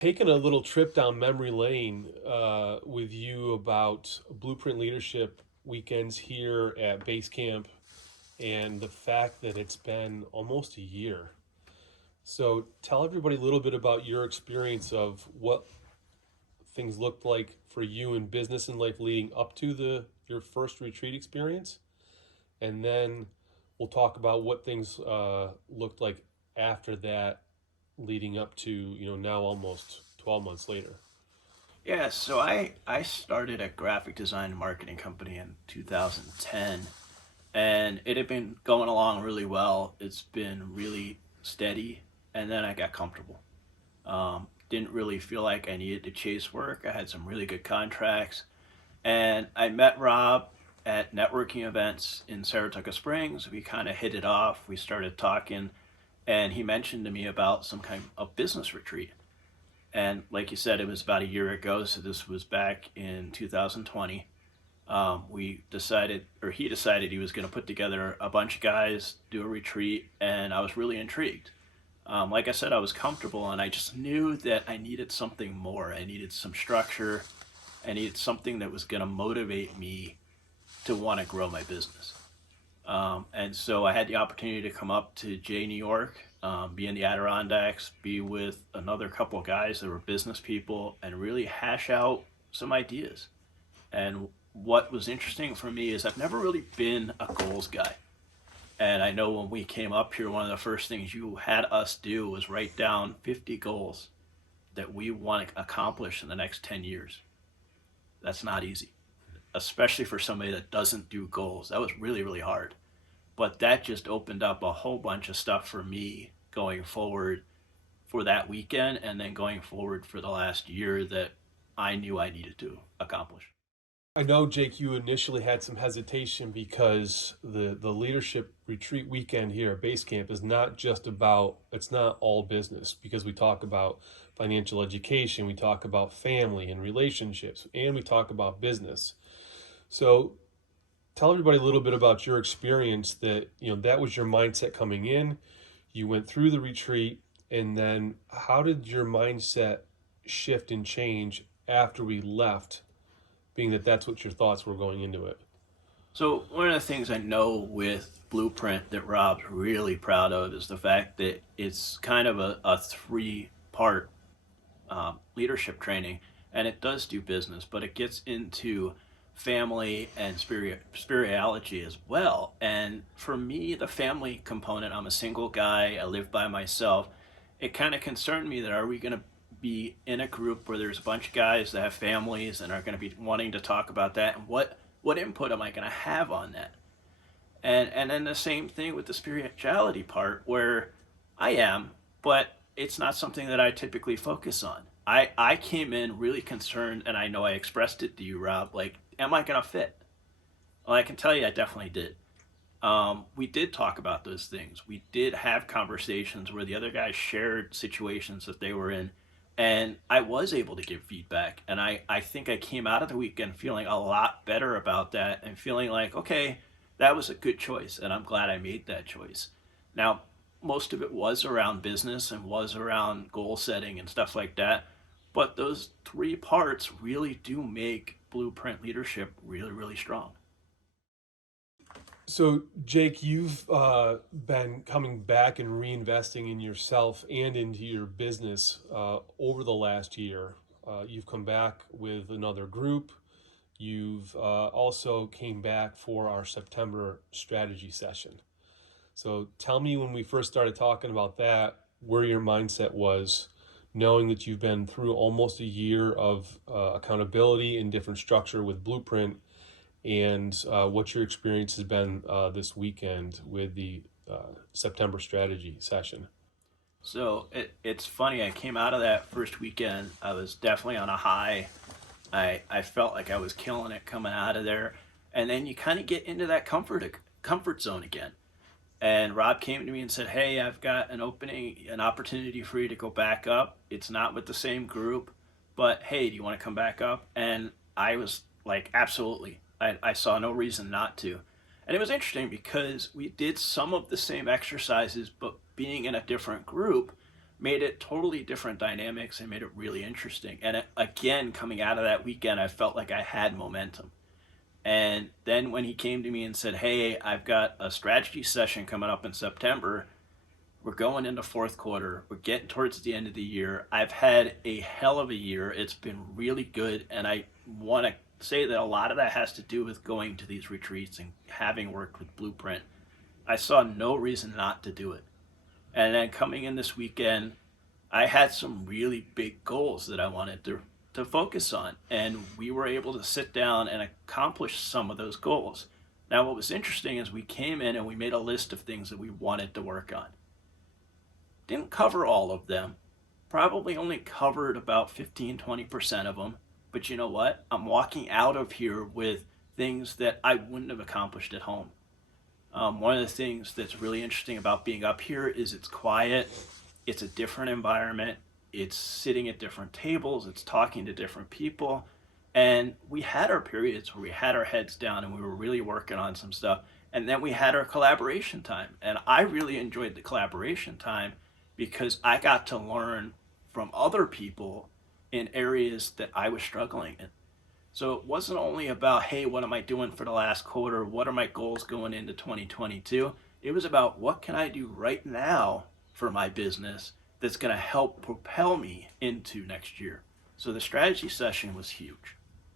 Taking a little trip down memory lane with you about Blueprint Leadership weekends here at base camp and the fact that it's been almost a year. So tell everybody a little bit about your experience of what things looked like for you in business and life leading up to the your first retreat experience, and then we'll talk about what things looked like after that, leading up to now almost 12 months later. Yeah, so I started a graphic design and marketing company in 2010, and it had been going along really well. It's been really steady, and then I got comfortable. Didn't really feel like I needed to chase work. I had some really good contracts, and I met Rob at networking events in Saratoga Springs. We kind of hit it off. We started talking, and he mentioned to me about some kind of business retreat. And like you said, it was about a year ago, so this was back in 2020. We decided, or he decided, he was going to put together a bunch of guys, do a retreat, and I was really intrigued. Like I said, I was comfortable, and I just knew that I needed something more. I needed some structure. I needed something that was going to motivate me to want to grow my business. And so I had the opportunity to come up to New York, be in the Adirondacks, be with another couple of guys that were business people, and really hash out some ideas. And what was interesting for me is I've never really been a goals guy. And I know when we came up here, one of the first things you had us do was write down 50 goals that we want to accomplish in the next 10 years. That's not easy, especially for somebody that doesn't do goals. That was really, really hard. But that just opened up a whole bunch of stuff for me going forward for that weekend and then going forward for the last year that I knew I needed to accomplish. I know, Jake, you initially had some hesitation because the leadership retreat weekend here at base camp is not just about, it's not all business, because we talk about financial education, we talk about family and relationships, and we talk about business. So tell everybody a little bit about your experience, that that was your mindset coming in. You went through the retreat, and then how did your mindset shift and change after we left, being that that's what your thoughts were going into it? So, one of the things I know with Blueprint that Rob's really proud of is the fact that it's kind of a three-part leadership training, and it does do business, but it gets into family and spirituality as well. And for me, the family component, I'm a single guy, I live by myself. It kind of concerned me that are we going to be in a group where there's a bunch of guys that have families and are going to be wanting to talk about that, and what input am I going to have on that? And then the same thing with the spirituality part, where I am, but it's not something that I typically focus on. I came in really concerned, and I know I expressed it to you, Rob. Like, am I gonna fit? Well, I can tell you, I definitely did. We did talk about those things. We did have conversations where the other guys shared situations that they were in, and I was able to give feedback. And I think I came out of the weekend feeling a lot better about that and feeling like, okay, that was a good choice, and I'm glad I made that choice. Now, most of it was around business and was around goal setting and stuff like that. But those three parts really do make blueprint leadership really, really strong. So, Jake, you've been coming back and reinvesting in yourself and into your business over the last year. You've come back with another group. You've also came back for our September strategy session. So, tell me, when we first started talking about that, where your mindset was, knowing that you've been through almost a year of accountability and different structure with Blueprint, and what your experience has been this weekend with the September strategy session. So it's funny. I came out of that first weekend. I was definitely on a high. I felt like I was killing it coming out of there. And then you kind of get into that comfort zone again. And Rob came to me and said, "Hey, I've got an opening, an opportunity for you to go back up. It's not with the same group, but hey, do you want to come back up?" And I was like, "Absolutely." I saw no reason not to. And it was interesting because we did some of the same exercises, but being in a different group, made it totally different dynamics and made it really interesting. And again, coming out of that weekend, I felt like I had momentum. And then when he came to me and said, "Hey, I've got a strategy session coming up in September. We're going into fourth quarter. We're getting towards the end of the year. I've had a hell of a year. It's been really good. And I want to say that a lot of that has to do with going to these retreats and having worked with Blueprint. I saw no reason not to do it. And then coming in this weekend, I had some really big goals that I wanted to focus on. And we were able to sit down and accomplish some of those goals. Now, what was interesting is we came in and we made a list of things that we wanted to work on. Didn't cover all of them. Probably only covered about 15-20% of them. But you know what? I'm walking out of here with things that I wouldn't have accomplished at home. One of the things that's really interesting about being up here is it's quiet. It's a different environment. It's sitting at different tables. It's talking to different people. And we had our periods where we had our heads down and we were really working on some stuff. And then we had our collaboration time. And I really enjoyed the collaboration time because I got to learn from other people in areas that I was struggling in. So it wasn't only about, hey, what am I doing for the last quarter? What are my goals going into 2022? It was about what can I do right now for my business that's going to help propel me into next year. So the strategy session was huge.